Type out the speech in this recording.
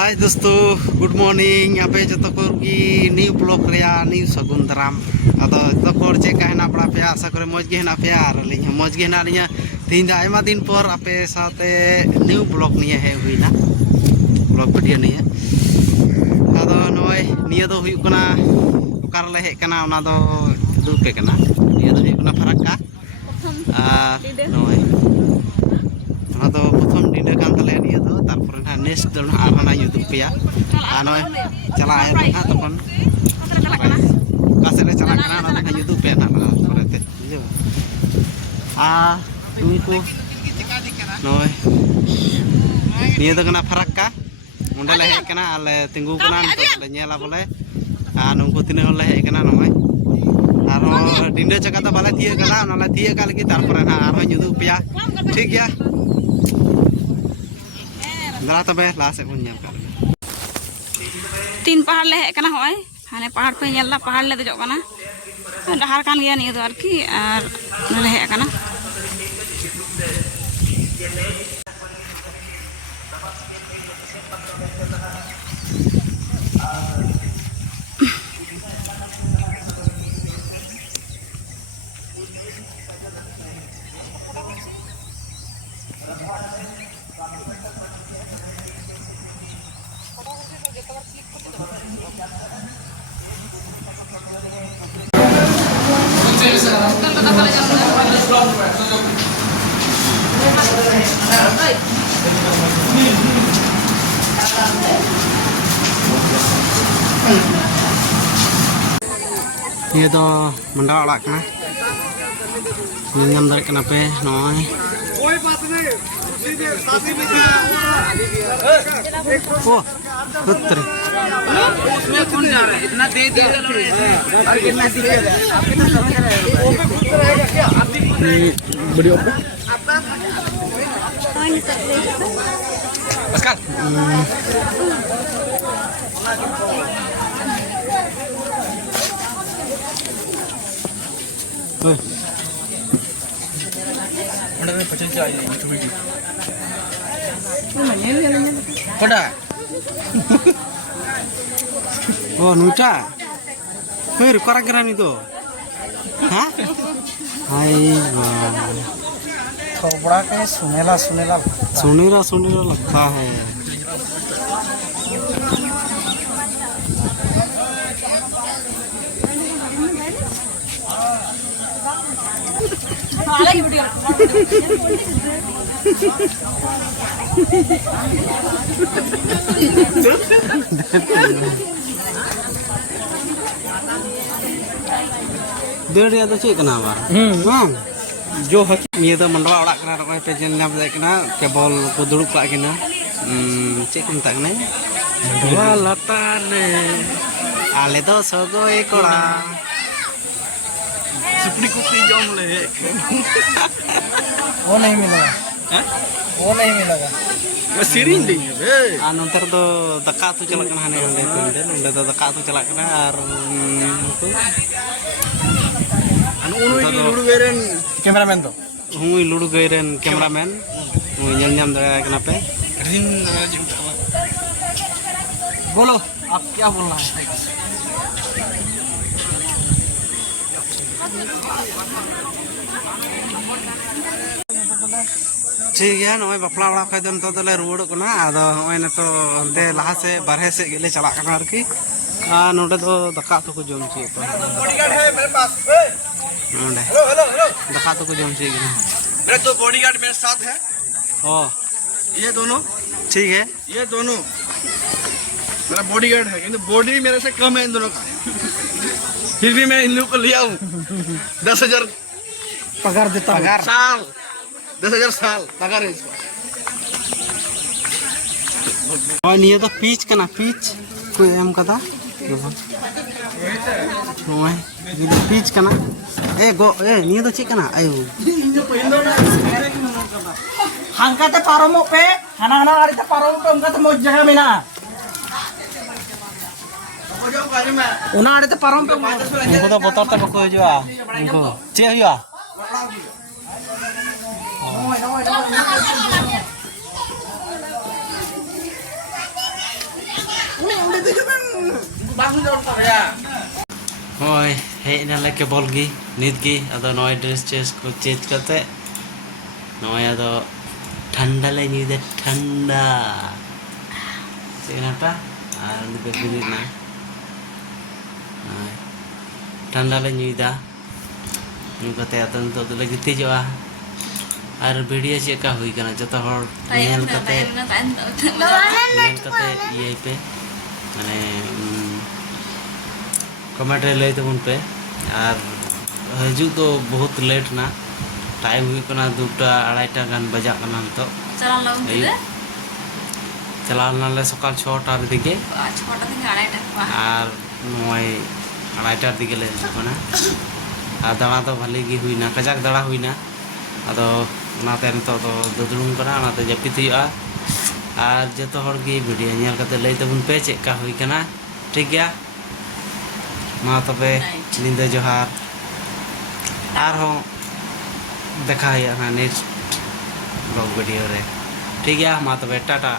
हाय दोस्तों good morning आपे जो की न्यू ब्लॉग न्यू सगुन दाराम अदो चे हेना बड़ा पे आशा करे मज गे हेना पे और मज गे हेना लिया तीन आयमा दिन पर आपे साथे न्यू ब्लॉग निये हे हुईना ब्लॉग वीडियो निये अदो नय निये दो हुई कना ओकार ले हे कना ओना दो दुपे कना निये दो हुई कना फरक्का नय ओना दो प्रथम डिडे कान तले निये दो तारपर ना नेक्स्ट दो ना आरना युदुप पेया नय चला आय ना तखन कासे ले चला कना ना ना युदुप पे ना परते बुझो तुमको नय निये दो कना फरक्का मुंडे ले हे कना आले तिंगु कना ले नेला बोले नुंको तिने ले हे कना नय आरो डिंडे चका तो बाले थिए कना ना थिए का लगी तारपर ना आरो युदुप पेया ठीक गया दरा तबे लास्ट से बन कर तीन पहाड़ ले हे कना होय हाने पहाड़ पे नेला पहाड़ ले दजो कना डहार कान गया निये दो आरकी आर ले हे कना ये तो मंडा अड़ा कना नियम दरे कना पे नय कोई बात नहीं सीधे शादी में ओ कुत्रे उसमें कौन जा रहा है इतना दे दे और कितना दे क्या वीडियो पे आपका नमस्कार oh nuta hey rukaran keran itu hah hai थोड़ा के सुनेला सुनेला सुनेरा सुनेरा लगता है dia tu cik kenapa? जो ये तो मंडवा ओड़ा कना रको पे जन नाम दे कना केबल को दुड़ुप का किना चेक को मता कने वा लताने आले तो सगोय कोड़ा सुपड़ी को पी जम ले वो नहीं मिला हैं वो नहीं मिला मैं सिरिन दे बे नंतर तो दका तु चला कना हने नंदे तो दका तु चला कना और लुडू गैरन कैमरामैन तो हुई लुडू गैरन कैमरामैन हुई नेल नाम दे कना पे बोलो आप क्या बोलना है ठीक है नय बापला बड़ा खै दन तो ले रुवड़ कना आदो होय न तो हंते लाहा से बारहे से गेले चला कना आरकी नोडे तो दका तो को जोम छी तो बॉडीगार्ड है मेरे पास नोडे हेलो हेलो हेलो दका तो को जोम छी अरे तो बॉडीगार्ड मेरे साथ है ओ ये दोनों ठीक है ये दोनों मेरा बॉडीगार्ड है किंतु बॉडी मेरे से कम है इन दोनों का फिर भी मैं इन लोगों को लिया हूँ 10,000 पगार देता पगार साल 10,000 साल पगार है इसका और निये तो पीच कना पीच कोई एम कदा ओए ये पीच कना ए गो ए निये तो चिक कना आयो हांकाते पारोमो पे हाना हाना आरिते पारोमो पे उनका तो मौज जगह में ना उना आरिते पारोमो पे उनको तो बोतल तक को हिजुआ उनको चे हुआ Bangun jauh tak ya? Hoi, hei nale ke bol gi, nit gi, ado noy dress change kate, noy ado ठंडा ले न्यू दे ठंडा से kenapa ini begini nah ठंडा ले न्यू दा new kate ato nito tu lagi tijoa ar video cheka hui kana joto hor nyel kate iye pe mane comment re lay tabun pe ar haju to बहुत late ना time हुई कना 2टा 2:30 गान बजा कना तो चला लो तिरे चला नाले सकाल 6टा दिके 6टा থেকে 2:30 আর মই 2:30 दिके ले कना আর দানা তো ভালো গি হুইনা কাজাক দাড়া হুইনা আদো নাতে নিতো তো দুদুরুম করা নাতে জাপিত হুইয়া আর যত হর গি ভিডিও নিয়াল কাতে লই তবুন পে চেক কা হুই কনা ঠিক গया মা তবে নিন্দা জোহার আর হো দেখা है नेक्स्ट ब्लॉग वीडियो रे ठीक है मा तबे टाटा।